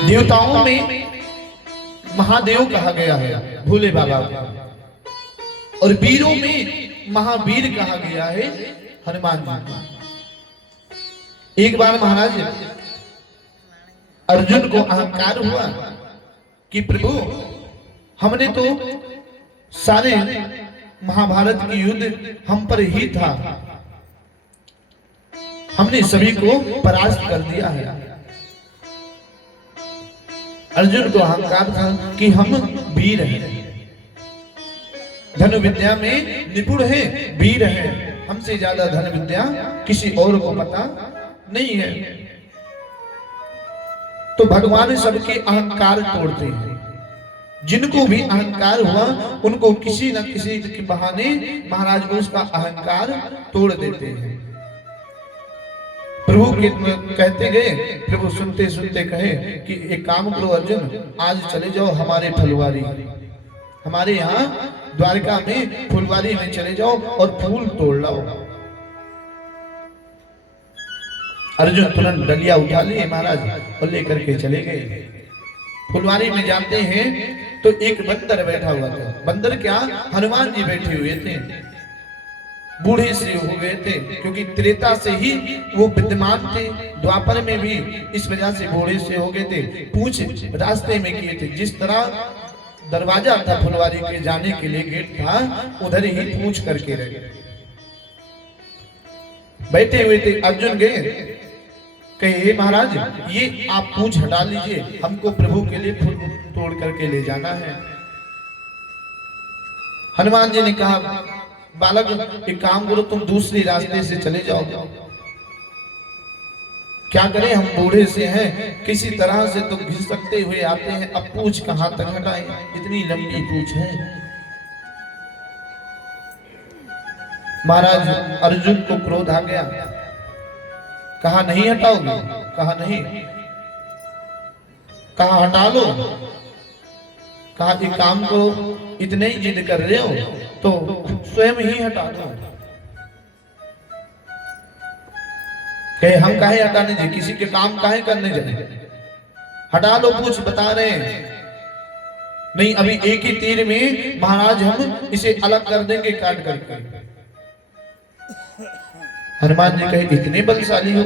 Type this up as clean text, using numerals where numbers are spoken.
देवताओं में महादेव कहा गया है भोले बाबा को, और वीरों में महावीर कहा गया है हनुमान जी को। एक बार महाराज अर्जुन को अहंकार हुआ कि प्रभु हमने तो सारे महाभारत की युद्ध हम पर ही था, हमने सभी को परास्त कर दिया है। अर्जुन को अहंकार था कि हम वीर हैं, धनु विद्या में निपुण हैं, वीर हैं, हमसे ज्यादा धन विद्या किसी और को पता नहीं है। तो भगवान सबके अहंकार तोड़ते हैं। जिनको भी अहंकार हुआ उनको किसी न किसी के बहाने महाराज को उसका अहंकार तोड़ देते हैं। प्रभु कहते गए, प्रभु सुनते सुनते कहे कि एक काम करो अर्जुन, आज चले जाओ हमारे फुलवारी, हमारे यहाँ द्वारका में फुलवारी में चले जाओ और फूल तोड़ लाओ। अर्जुन तुरंत डलिया उठा लिए महाराज और लेकर के चले गए। फुलवारी में जाते हैं तो एक बंदर बैठा हुआ था। बंदर क्या, हनुमान जी बैठे हुए थे, बूढ़े से हो गए थे, क्योंकि त्रेता से ही वो विद्यमान थे, द्वापर में भी इस वजह से बूढ़े से हो गए थे। पूछ रास्ते में किए थे, जिस तरह दरवाजा था फुलवारी के जाने के लिए, गेट था, उधर ही पूछ करके रहे बैठे हुए थे। अर्जुन गए, कहे महाराज ये आप पूछ हटा लीजिए, हमको प्रभु के लिए फूल तोड़ करके ले जाना है। हनुमान जी ने कहा बालक एक काम करो, तुम दूसरी रास्ते से चले जाओ। क्या करें, हम बूढ़े से हैं, किसी तरह से तो घिसकते हुए आते हैं, अब पूछ कहां तक हटाएं, इतनी लंबी पूछ है। महाराज अर्जुन को क्रोध आ गया, कहा नहीं हटाओगे, कहा नहीं, कहा हटा लो, कहा एक काम करो, इतने ही जिद कर रहे हो तो स्वयं ही हटा दो। कहे हम काहे हटाने जाए, किसी के काम काहे करने जाए, हटा लो पूछ, बता रहे हैं। नहीं अभी एक ही तीर में महाराज हम इसे अलग कर देंगे काट करके। हनुमान जी कहे इतने बलशाली हो।